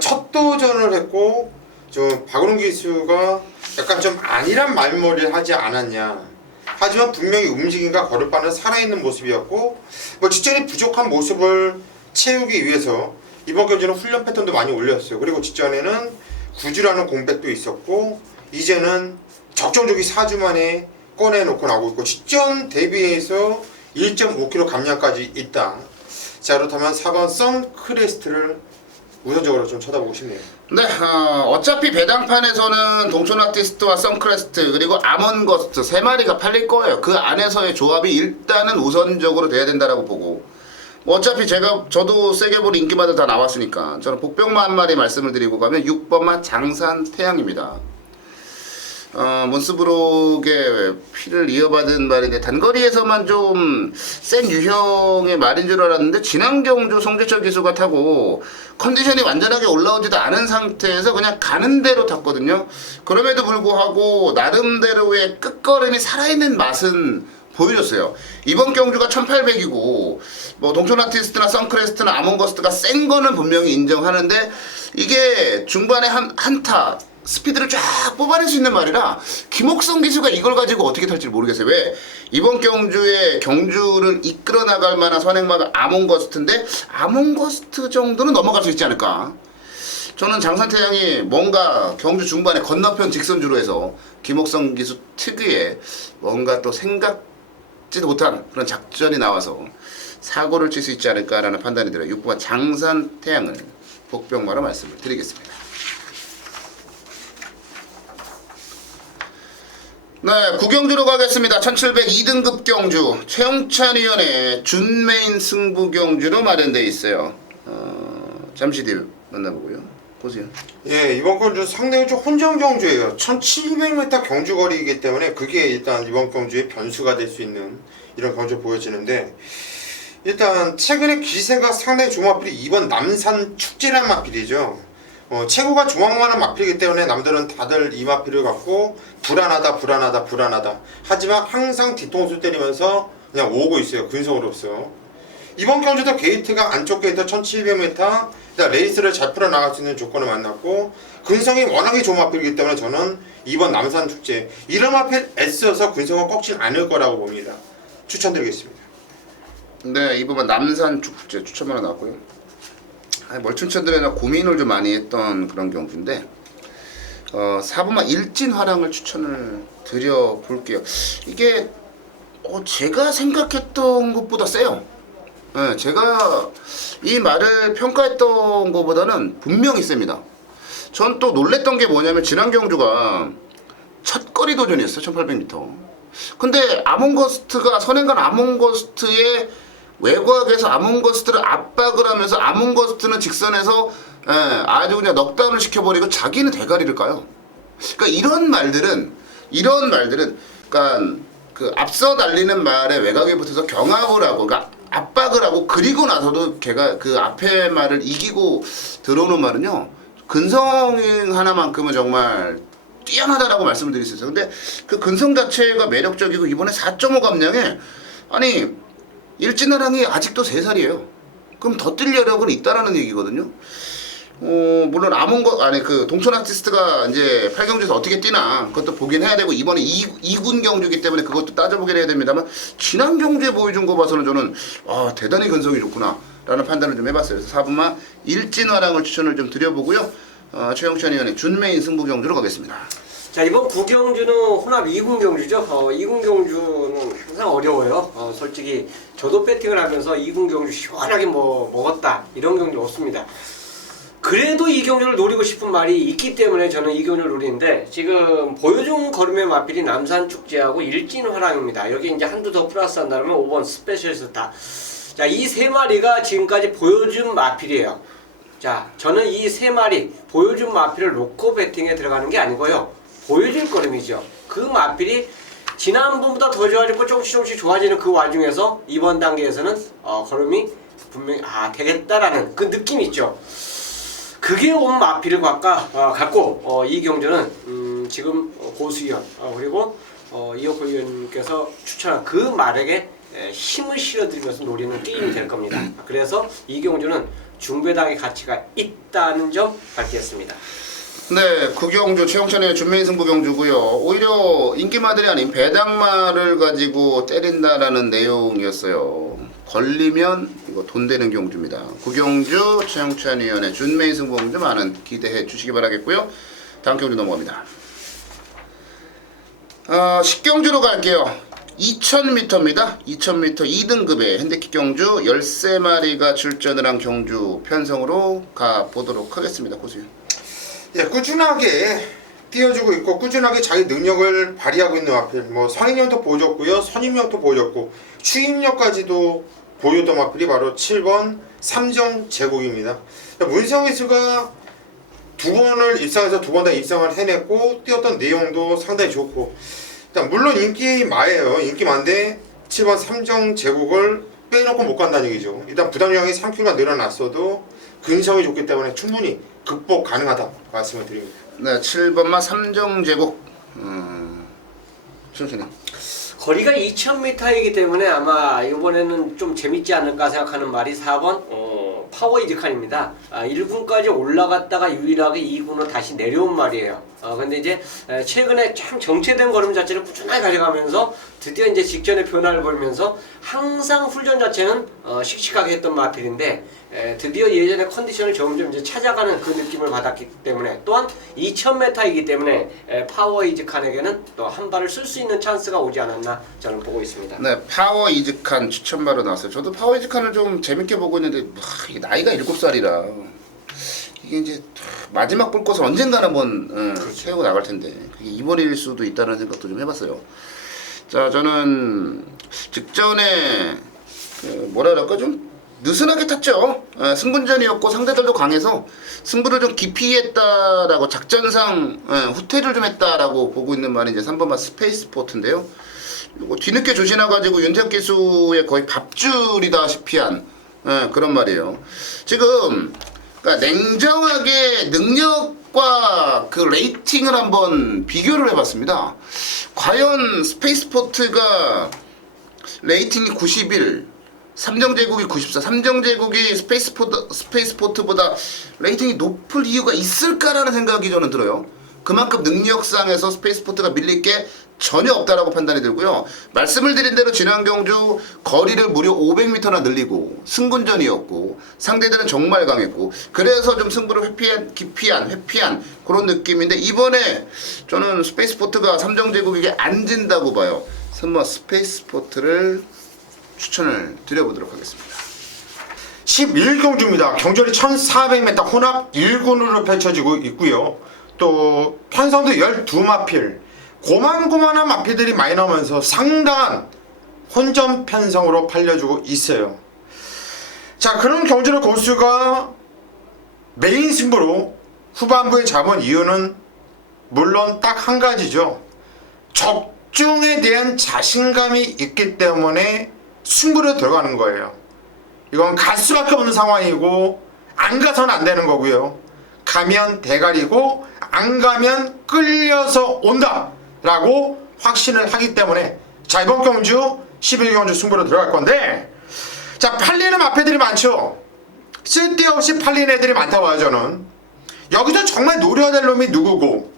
첫 도전을 했고 좀 박은웅 기수가 약간 좀 아니란 말머리를 하지 않았냐. 하지만 분명히 움직임과 걸음바는 살아있는 모습이었고 뭐 직전이 부족한 모습을 채우기 위해서 이번 경기는 훈련 패턴도 많이 올렸어요. 그리고 직전에는 9주라는 공백도 있었고 이제는 적정주기 4주 만에 꺼내놓고 나오고 있고 직전 대비해서 1.5kg 감량까지 있다. 자, 그렇다면 4번 선크레스트를 우선적으로 좀 쳐다보고 싶네요. 네, 어차피 배당판에서는 동촌 아티스트와 선크레스트 그리고 아몬거스트 세 마리가 팔릴 거예요. 그 안에서의 조합이 일단은 우선적으로 돼야 된다라고 보고 뭐 어차피 저도 세게 볼 인기마다 다 나왔으니까 저는 복병마 한 마리 말씀을 드리고 가면 6번마 장산 태양입니다. 몬스브록의 피를 이어받은 말인데 단거리에서만 좀 센 유형의 말인 줄 알았는데 진앙경주 송재철 기수가 타고 컨디션이 완전하게 올라오지도 않은 상태에서 그냥 가는 대로 탔거든요. 그럼에도 불구하고 나름대로의 끝걸음이 살아있는 맛은 보여줬어요. 이번 경주가 1800이고 뭐 동촌 아티스트나 선크레스트나 아몬거스트가 센 거는 분명히 인정하는데 이게 중반에 한타 스피드를 쫙 뽑아낼 수 있는 말이라 김옥성 기수가 이걸 가지고 어떻게 탈지 모르겠어요. 왜? 이번 경주에 경주를 이끌어 나갈 만한 선행마가 아몬거스트인데 아몬거스트 정도는 넘어갈 수 있지 않을까. 저는 장산태양이 뭔가 경주 중반에 건너편 직선주로 해서 김옥성 기수 특유의 뭔가 또 생각지도 못한 그런 작전이 나와서 사고를 칠 수 있지 않을까라는 판단이 들어요. 6번 장산태양을 복병마로 말씀을 드리겠습니다. 네, 구경주로 가겠습니다. 1700 2등급 경주 최영찬 위원의 준메인 승부 경주로 마련되어 있어요. 잠시 뒤에 만나보고요. 보세요. 예, 이번 경주 상당히 좀 혼전 경주예요. 1700m 경주거리이기 때문에 그게 일단 이번 경주의 변수가 될 수 있는 이런 경주 보여지는데 일단 최근에 기세가 상당히 좋은 마필이 이번 남산 축제라는 마필이죠. 체구가 조망만한 마필이기 때문에 남들은 다들 이 마필을 갖고 불안하다. 하지만 항상 뒤통수 때리면서 그냥 오고 있어요. 근성으로서. 이번 경주도 게이트가 안쪽 게이트 1700m 레이스를 잘 풀어나갈 수 있는 조건을 만났고 근성이 워낙에 좋은 마필이기 때문에 저는 이번 남산 축제 이런 마필 애써서 근성은 꺾지 않을 거라고 봅니다. 추천드리겠습니다. 네, 이번 남산 축제 추천만 나왔고요. 뭘 추천드리나 고민을 좀 많이 했던 그런 경주인데 4번만 일진화랑을 추천을 드려볼게요. 이게 제가 생각했던 것보다 세요. 네, 제가 이 말을 평가했던 것보다는 분명히 셉니다. 전 또 놀랬던 게 뭐냐면 지난 경주가 첫거리 도전이었어요. 1800m. 근데 아몬거스트가 선행간 아몬거스트의 외곽에서 아몬거스트를 압박을 하면서 아몬거스트는 직선에서 아주 그냥 넉다운을 시켜버리고 자기는 대가리를 까요. 그러니까 이런 말들은 그러니까 그 앞서 달리는 말에 외곽에 붙어서 경합을 하고 그러니까 압박을 하고 그리고 나서도 걔가 그 앞에 말을 이기고 들어오는 말은요 근성 하나만큼은 정말 뛰어나다라고 말씀을 드릴 수 있어요. 근데 그 근성 자체가 매력적이고 이번에 4.5 감량에 아니 일진화랑이 아직도 3살이에요. 그럼 더 뛸 여력은 있다라는 얘기거든요. 물론 그 동촌 아티스트가 이제 8경주에서 어떻게 뛰나 그것도 보긴 해야 되고 이번에 2군 경주이기 때문에 그것도 따져보긴 해야 됩니다만 지난 경주에 보여준 거 봐서는 저는 대단히 근성이 좋구나 라는 판단을 좀 해봤어요. 그래서 4번만 일진화랑을 추천을 좀 드려보고요. 최영찬 의원의 준메인 승부 경주로 가겠습니다. 자, 이번 구경주는 혼합 2군 경주죠. 2군 경주는 항상 어려워요. 솔직히 저도 배팅을 하면서 2군 경주 시원하게 먹었다 이런 경주 없습니다. 그래도 이 경주를 노리고 싶은 말이 있기 때문에 저는 이 경주를 노리는데 지금 보여준 걸음의 마필이 남산축제하고 일진화랑입니다. 여기 이제 한두 더 플러스 한다면 5번 스페셜스타. 자, 이 세 마리가 지금까지 보여준 마필이에요. 자, 저는 이 세 마리 보여준 마필을 놓고 배팅에 들어가는 게 아니고요. 보여줄 걸음이죠. 그 마필이 지난번보다 더 좋아지고 조금씩 좋아지는 그 와중에서 이번 단계에서는 걸음이 분명히 되겠다라는 그 느낌이 있죠. 그게 온 마필을 갖고 이 경주는 지금 고수위원 그리고 이혁호 의원님께서 추천한 그 말에게 힘을 실어드리면서 노리는 게임이 될 겁니다. 그래서 이 경주는 중배당의 가치가 있다는 점 밝히겠습니다. 네, 구경주 최용찬의 준메인 승부 경주고요. 오히려 인기마들이 아닌 배당마를 가지고 때린다라는 내용이었어요. 걸리면 이거 돈 되는 경주입니다. 구경주 최용찬 위원의 준메인 승부 경주 많은 기대해 주시기 바라겠고요. 다음 경주 넘어갑니다. 10경주로 갈게요. 2000m입니다. 2000m 2등급의 핸디캡 경주 13마리가 출전을 한 경주 편성으로 가보도록 하겠습니다. 고수님. 예, 꾸준하게 뛰어주고 있고 꾸준하게 자기 능력을 발휘하고 있는 마필, 뭐 성인력도 보여줬고요, 선임력도 보여줬고 추임력까지도 보여줬던 마필이 바로 7번 삼정 제국입니다. 문세영 기수가 두 번을 입상해서 두 번 다 입상을 해냈고 뛰었던 내용도 상당히 좋고, 일단 물론 인기마예요. 인기마인데 7번 삼정 제국을 빼놓고 못 간다는 얘기죠. 일단 부담량이 3kg가 늘어났어도 근성이 좋기 때문에 충분히 극복 가능하다 말씀을 드립니다. 네, 7번마 삼정제국. 천천히. 거리가 2000m이기 때문에 아마 이번에는 좀 재밌지 않을까 생각하는 말이 4번 파워 이즈칸입니다. 1군까지 올라갔다가 유일하게 2군으로 다시 내려온 말이에요. 근데 이제 최근에 참 정체된 걸음 자체를 꾸준하게 가져가면서 드디어 이제 직전의 변화를 보이면서 항상 훈련 자체는 씩씩하게 했던 마필인데 드디어 예전의 컨디션을 점점 이제 찾아가는 그 느낌을 받았기 때문에, 또한 2000m이기 때문에 파워 이즈칸에게는 또 한 발을 쓸 수 있는 찬스가 오지 않았나 저는 보고 있습니다. 네, 파워 이즈칸 추천바로 나왔어요. 저도 파워 이즈칸을 좀 재밌게 보고 있는데 이게 나이가 7살이라 이게 이제 마지막 볼 것을 언젠가는 한번 세우고 나갈 텐데 그게 이번일 수도 있다는 생각도 좀 해봤어요. 자, 저는 직전에 뭐라 그럴까 좀 느슨하게 탔죠. 승분전이었고 상대들도 강해서 승부를 좀 깊이 했다라고 작전상 후퇴를 좀 했다라고 보고 있는 말이 이제 3번마 스페이스 포트인데요. 이거 뒤늦게 조신해가지고 윤태혁 기수의 거의 밥줄이다시피 한 그런 말이에요. 지금 그러니까 냉정하게 능력과 그 레이팅을 한번 비교를 해봤습니다. 과연 스페이스 포트가 레이팅이 91, 삼정제국이 94, 삼정제국이 스페이스 포트보다 레이팅이 높을 이유가 있을까라는 생각이 저는 들어요. 그만큼 능력상에서 스페이스 포트가 밀릴 게 전혀 없다라고 판단이 들고요. 말씀을 드린 대로 지난 경주 거리를 무려 500m나 늘리고 승군전이었고 상대들은 정말 강했고 그래서 좀 승부를 회피한 그런 느낌인데, 이번에 저는 스페이스 포트가 삼정제국에게 안 진다고 봐요. 선마 스페이스 포트를 추천을 드려보도록 하겠습니다. 11경주입니다. 경절이 1400m 혼합 1군으로 펼쳐지고 있고요. 또 편성도 12마필, 고만고만한 마필들이 많이 나오면서 상당한 혼전 편성으로 팔려주고 있어요. 자, 그런 경주를 고수가 메인 승부로 후반부에 잡은 이유는 물론 딱 한 가지죠. 적중에 대한 자신감이 있기 때문에 승부로 들어가는 거예요. 이건 갈 수밖에 없는 상황이고 안 가서는 안 되는 거고요. 가면 대가리고 안 가면 끌려서 온다 라고 확신을 하기 때문에, 자, 이번 경주 11경주 승부로 들어갈 건데, 자, 팔리는 마패들이 많죠. 쓸데없이 팔리는 애들이 많다고 하죠. 저는 여기서 정말 노려야 될 놈이 누구고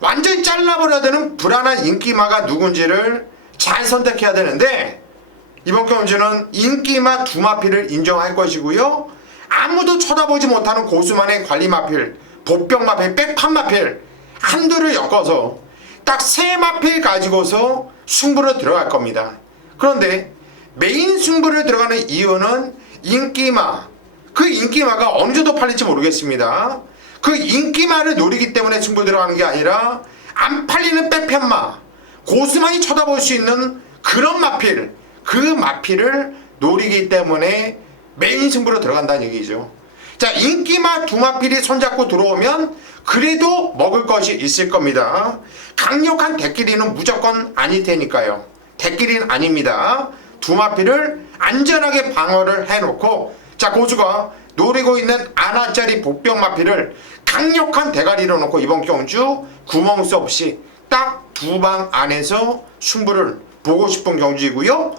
완전히 잘라버려야 되는 불안한 인기마가 누군지를 잘 선택해야 되는데, 이번 경주는 인기마 두 마필을 인정할 것이고요. 아무도 쳐다보지 못하는 고수만의 관리 마필, 복병 마필, 백판 마필 한두를 엮어서 딱 세 마필 가지고서 승부로 들어갈 겁니다. 그런데 메인 승부를 들어가는 이유는 인기마, 그 인기마가 어느 정도 팔릴지 모르겠습니다. 그 인기마를 노리기 때문에 승부 들어가는 게 아니라 안 팔리는 백편마, 고수만이 쳐다볼 수 있는 그런 마필, 그 마필을 노리기 때문에 메인 승부로 들어간다는 얘기죠. 자, 인기마 두 마필이 손잡고 들어오면 그래도 먹을 것이 있을 겁니다. 강력한 대끼리는 무조건 아닐 테니까요. 대끼리는 아닙니다. 두 마필을 안전하게 방어를 해놓고, 자, 고수가 노리고 있는 아나짜리 복병 마필을 강력한 대가리로 놓고 이번 경주 구멍 수 없이 딱 두 방 안에서 승부를 보고 싶은 경주이고요.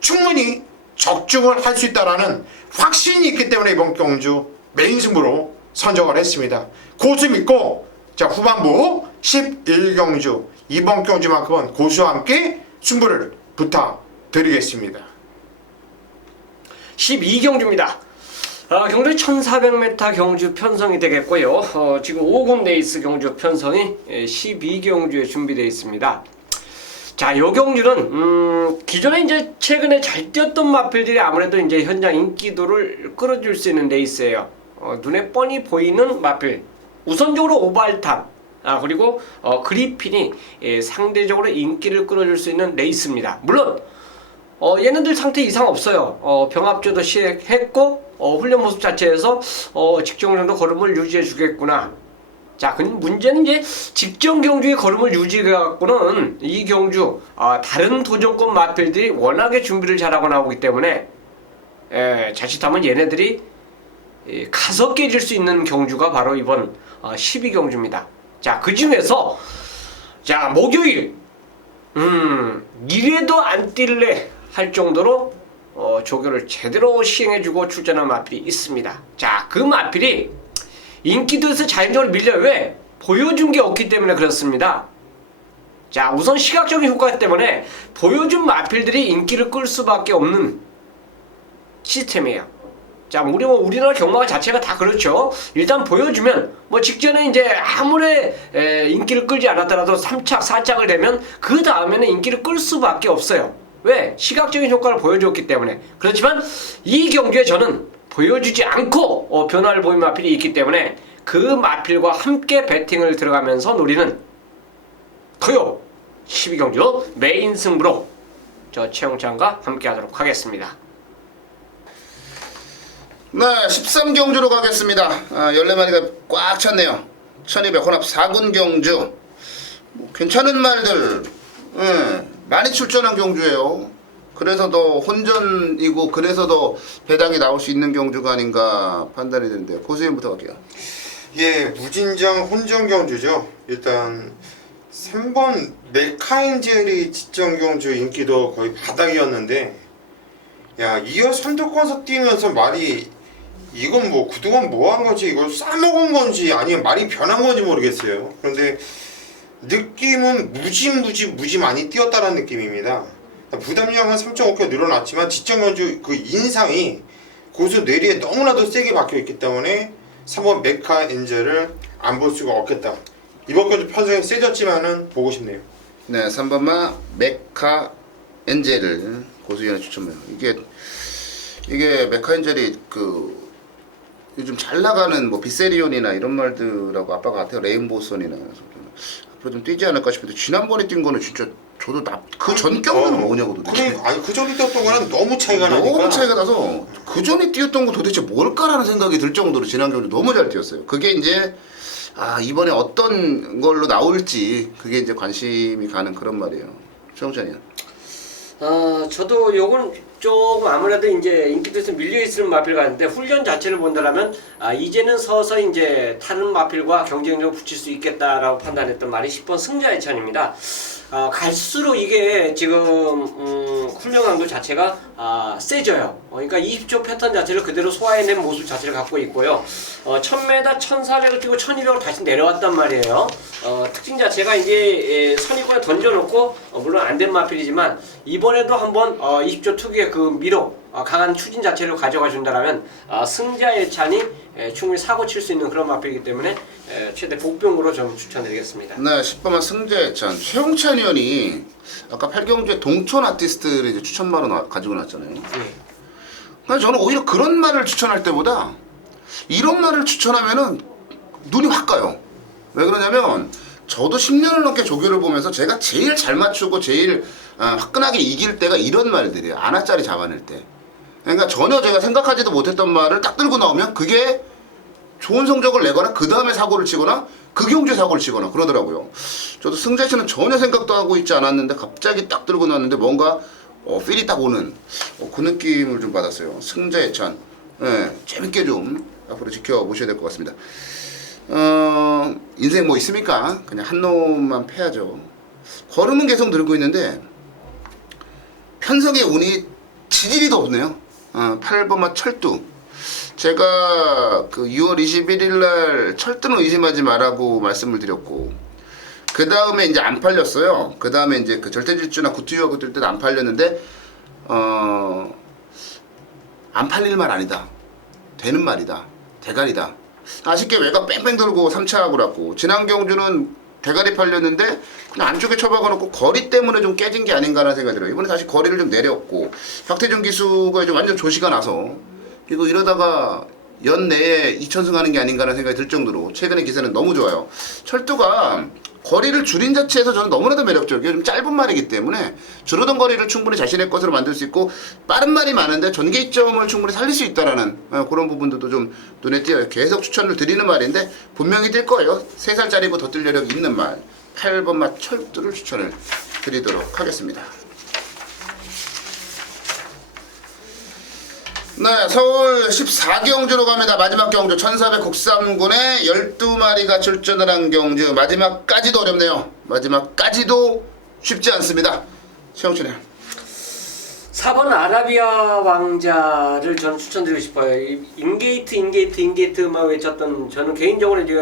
충분히 적중을 할 수 있다라는 확신이 있기 때문에 이번 경주 메인 승부로 선정을 했습니다. 고수 믿고 자 후반부 11경주 이번 경주만큼은 고수와 함께 승부를 부탁드리겠습니다. 12경주입니다. 경주 1400m 경주 편성이 되겠고요. 지금 5군 레이스 경주 편성이 12경주에 준비되어 있습니다. 자, 이 경주는 기존에 이제 최근에 잘 뛰었던 마필들이 아무래도 이제 현장 인기도를 끌어줄 수 있는 레이스예요. 눈에 뻔히 보이는 마필. 우선적으로 오발탑, 그리고 그리핀이 상대적으로 인기를 끌어줄 수 있는 레이스입니다. 물론 얘네들 상태 이상 없어요. 병합조도 시행했고 훈련 모습 자체에서 직전 정도 걸음을 유지해 주겠구나. 자, 근데 문제는 이제 직전 경주의 걸음을 유지해갖고는 이 경주 다른 도전권 마필들이 워낙에 준비를 잘하고 나오기 때문에 자칫하면 얘네들이 가서 깨질 수 있는 경주가 바로 이번 12경주입니다. 자, 그 중에서 자 목요일 이래도 안 뛸래 할 정도로 조교를 제대로 시행해주고 출전한 마필이 있습니다. 자, 그 마필이 인기도에서 자연적으로 밀려요. 왜? 보여준 게 없기 때문에 그렇습니다. 자, 우선 시각적인 효과 때문에 보여준 마필들이 인기를 끌 수밖에 없는 시스템이에요. 자, 우리나라 경마가 자체가 다 그렇죠. 일단 보여주면 직전에 이제 아무리 인기를 끌지 않았더라도 3착, 4착을 되면 그 다음에는 인기를 끌 수밖에 없어요. 왜? 시각적인 효과를 보여줬기 때문에. 그렇지만 이 경기에 저는 보여주지 않고 변화를 보인 마필이 있기 때문에 그 마필과 함께 배팅을 들어가면서 노리는 토요 12경주 메인 승부로 저 최용찬과 함께 하도록 하겠습니다. 네, 13경주로 가겠습니다. 14마리가 꽉 찼네요. 1200 혼합 4군 경주. 괜찮은 말들 많이 출전한 경주예요. 그래서 더 혼전이고 그래서 더 배당이 나올 수 있는 경주가 아닌가 판단이 되는데요. 고수님부터 갈게요. 예, 무진장 혼전 경주죠. 일단 3번 메카인젤이 직전 경주 인기도 거의 바닥이었는데, 야, 이어 선두권에서 뛰면서 말이 이건 그동안 뭐 한 건지 이걸 싸먹은 건지 아니면 말이 변한 건지 모르겠어요. 그런데 느낌은 무지 많이 뛰었다는 느낌입니다. 부담량 한 3.5kg 늘어났지만 직전 경주 그 인상이 고수 뇌리에 너무나도 세게 박혀있기 때문에 3번 메카인젤을 안 볼 수가 없겠다. 이번 경주 편성이 세졌지만은 보고 싶네요. 네, 3번마 메카엔젤을 고수위원회 추천해요. 이게 메카엔젤이 요즘 잘 나가는 비세리온이나 이런 말들하고 아빠 같아요. 레인보우선이나 앞으로 좀 뛰지 않을까 싶은데 지난번에 뛴 거는 진짜 저도 그 전 경주는 뭐냐고 도대체. 그 전에 뛰었던 거랑 너무 차이가 나니까. 너무 차이가 나서 그 전에 뛰었던 거 도대체 뭘까라는 생각이 들 정도로 지난 경주 너무 잘 뛰었어요. 그게 이제 이번에 어떤 걸로 나올지 그게 이제 관심이 가는 그런 말이에요. 최영찬이요. 저도 요건 조금 아무래도 이제 인기도에서 밀려있는 마필 같은데 훈련 자체를 본다면 이제는 서서히 이제 다른 마필과 경쟁력을 붙일 수 있겠다라고 판단했던 말이 10번 승자의찬입니다. 갈수록 이게 지금 훈련 강도 자체가 세져요. 그러니까 20초 패턴 자체를 그대로 소화해낸 모습 자체를 갖고 있고요. 1000m, 1400을 뛰고 1200으로 다시 내려왔단 말이에요. 특징 자체가 이제 선입권에 던져놓고 물론 안 된 마필이지만 이번에도 한번 20초 특유의 그 미로 강한 추진 자체를 가져가 준다라면 승자예찬이 충분히 사고 칠 수 있는 그런 마필이기 때문에 최대 복병으로 좀 추천드리겠습니다. 네, 10번만 승자예찬. 최용찬 의원이 아까 8경주에 동촌 아티스트를 이제 추천마로 가지고 나왔잖아요. 그러니까 저는 오히려 그런 말을 추천할 때보다 이런 말을 추천하면은 눈이 확 가요. 왜 그러냐면 저도 10년을 넘게 조교를 보면서 제가 제일 잘 맞추고 제일 화끈하게 이길 때가 이런 말들이에요. 아나짜리 잡아낼 때. 그러니까 전혀 제가 생각하지도 못했던 말을 딱 들고 나오면 그게 좋은 성적을 내거나 그 다음에 사고를 치거나 그 경주에 사고를 치거나 그러더라고요. 저도 승자예찬은 전혀 생각도 하고 있지 않았는데 갑자기 딱 들고 나왔는데 뭔가 필이 딱 오는 그 느낌을 좀 받았어요. 승자예찬. 재밌게 좀 앞으로 지켜보셔야 될 것 같습니다. 인생 뭐 있습니까? 그냥 한 놈만 패야죠. 걸음은 계속 늘고 있는데 편성의 운이 지지리도 없네요. 8번마 철두. 제가 그 6월 21일 날 철두는 의심하지 말라고 말씀을 드렸고, 그 다음에 이제 안 팔렸어요. 그 다음에 이제 그 절대질주나 구투유화 그럴 때도 안 팔렸는데, 안 팔릴 말 아니다. 되는 말이다. 대가리다. 아쉽게 외곽 뺑뺑 돌고 3차하고 났고, 지난 경주는 대가리 팔렸는데 그냥 안쪽에 쳐박아놓고 거리 때문에 좀 깨진 게 아닌가라는 생각이 들어요. 이번에 다시 거리를 좀 내렸고, 박태준 기수가 좀 완전 조시가 나서 이거 이러다가 연내에 2천승 하는 게 아닌가라는 생각이 들 정도로 최근의 기세는 너무 좋아요. 철도가 거리를 줄인 자체에서 저는 너무나도 매력적이에요. 좀 짧은 말이기 때문에 줄어든 거리를 충분히 자신의 것으로 만들 수 있고, 빠른 말이 많은데 전개점을 충분히 살릴 수 있다라는 그런 부분들도 좀 눈에 띄어요. 계속 추천을 드리는 말인데 분명히 뜰 거예요. 3살짜리고 더 뜰 여력이 있는 말 8번 맛 철도를 추천을 드리도록 하겠습니다. 네, 서울 14경주로 갑니다. 마지막 경주 1400 국삼군에 12마리가 출전을 한 경주. 마지막까지도 어렵네요. 마지막까지도 쉽지 않습니다. 최영춘이요. 4번 아라비아 왕자를 저는 추천드리고 싶어요. 인게이트만 외쳤던, 저는 개인적으로 이제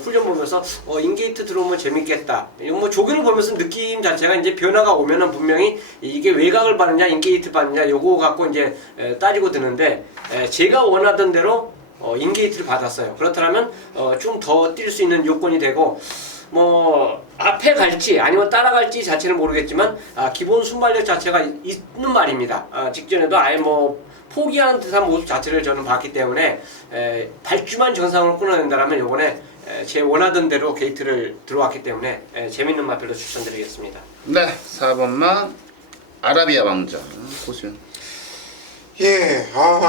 훈련 보면서 인게이트 들어오면 재밌겠다. 뭐 조교를 보면서 느낌 자체가 이제 변화가 오면은 분명히 이게 외곽을 받느냐 인게이트 받느냐 요거 갖고 이제 따지고 드는데, 제가 원하던 대로 인게이트를 받았어요. 그렇다면 좀 더 뛸 수 있는 요건이 되고, 뭐 앞에 갈지 아니면 따라갈지 자체는 모르겠지만 기본 순발력 자체가 있는 말입니다. 직전에도 아예 뭐 포기하는 듯한 모습 자체를 저는 봤기 때문에 발주만 정상으로 끊어낸다면 이번에 제 원하던 대로 게이트를 들어왔기 때문에 재밌는 맛별로 추천드리겠습니다. 네, 4번만 아라비아 왕자 보시면. 예,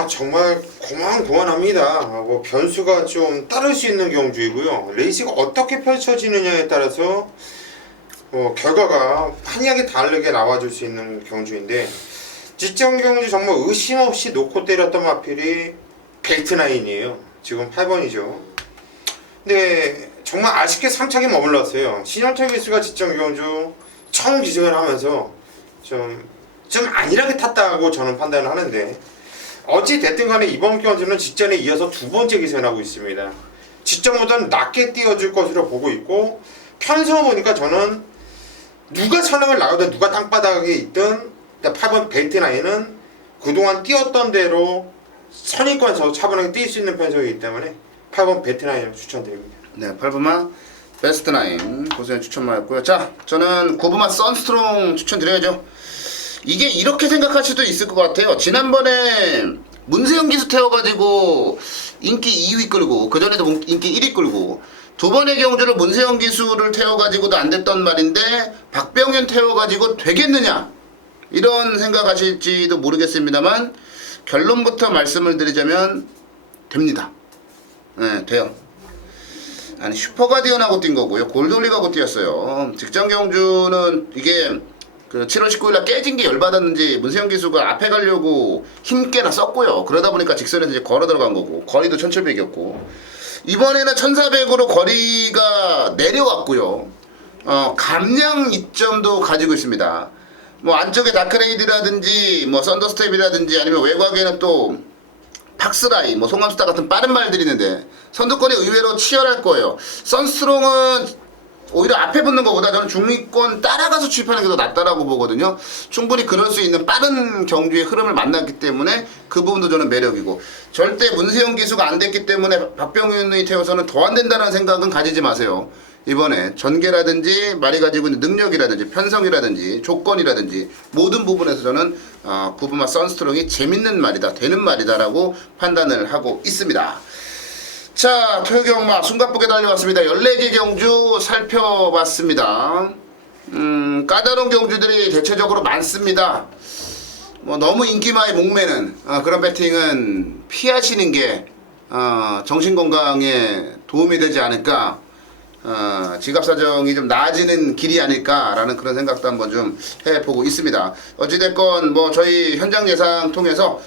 정말 고만고만합니다. 뭐 변수가 좀 따를 수 있는 경주이고요. 레이스가 어떻게 펼쳐지느냐에 따라서 결과가 환하게 다르게 나와줄 수 있는 경주인데, 직전 경주 정말 의심 없이 놓고 때렸던 마필이 벨트나인이에요. 지금 8번이죠. 근데 정말 아쉽게 3착에 머물렀어요. 신현철 기수가 직전 경주 처음 기승을 하면서 좀 안일하게 탔다고 저는 판단을 하는데, 어찌 됐든 간에 이번 경주는 직전에 이어서 두 번째 기승을 하고 있습니다. 직전보다는 낮게 띄워줄 것으로 보고 있고, 편성을 보니까 저는 누가 선행을 나가든 누가 땅바닥에 있든 8번 벨트나인은 그동안 뛰었던 대로 선입권에서 차분하게 뛸 수 있는 편성이기 때문에 8번 벨트나인을 추천드립니다. 네, 8번만 베스트나인 고수현 추천받았고요. 자, 저는 9번만 선스트롱 추천드려야죠. 이게 이렇게 생각할 수도 있을 것 같아요. 지난번에 문세영 기수 태워가지고 인기 2위 끌고, 그전에도 인기 1위 끌고, 두 번의 경주를 문세영 기수를 태워가지고도 안 됐던 말인데 박병현 태워가지고 되겠느냐, 이런 생각하실지도 모르겠습니다만 결론부터 말씀을 드리자면 됩니다. 네, 돼요. 아니, 슈퍼가디언하고 뛴 거고요. 골돌리가고 뛰었어요. 직전 경주는 이게 그 7월 19일날 깨진 게 열받았는지 문세영 기수가 앞에 가려고 힘께나 썼고요. 그러다 보니까 직선에서 이제 걸어 들어간 거고, 거리도 1700이었고, 이번에는 1400으로 거리가 내려왔고요. 감량 이점도 가지고 있습니다. 뭐 안쪽에 다크레이드라든지 뭐 썬더스텝이라든지 아니면 외곽에는 또 팍스라인, 뭐 송암스타 같은 빠른 말들이 있는데 선두권이 의외로 치열할 거예요. 선스트롱은 오히려 앞에 붙는 것보다 저는 중위권 따라가서 출입하는 게 더 낫다라고 보거든요. 충분히 그럴 수 있는 빠른 경주의 흐름을 만났기 때문에 그 부분도 저는 매력이고, 절대 문세영 기수가 안 됐기 때문에 박병윤이 태워서는 더 안 된다는 생각은 가지지 마세요. 이번에 전개라든지 말이 가지고 있는 능력이라든지 편성이라든지 조건이라든지 모든 부분에서 저는 9번마 선스트롱이 재밌는 말이다, 되는 말이다라고 판단을 하고 있습니다. 자, 토요경마 숨가쁘게 달려왔습니다. 14개 경주 살펴봤습니다. 까다로운 경주들이 대체적으로 많습니다. 뭐 너무 인기마에 목매는 그런 배팅은 피하시는 게 정신건강에 도움이 되지 않을까, 지갑 사정이 좀 나아지는 길이 아닐까라는 그런 생각도 한번 좀 해보고 있습니다. 어찌됐건 뭐 저희 현장 예상 통해서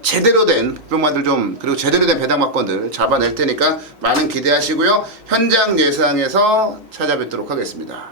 제대로 된 복병만들 좀, 그리고 제대로 된 배당막건들 잡아낼 테니까 많은 기대하시고요. 현장 예상에서 찾아뵙도록 하겠습니다.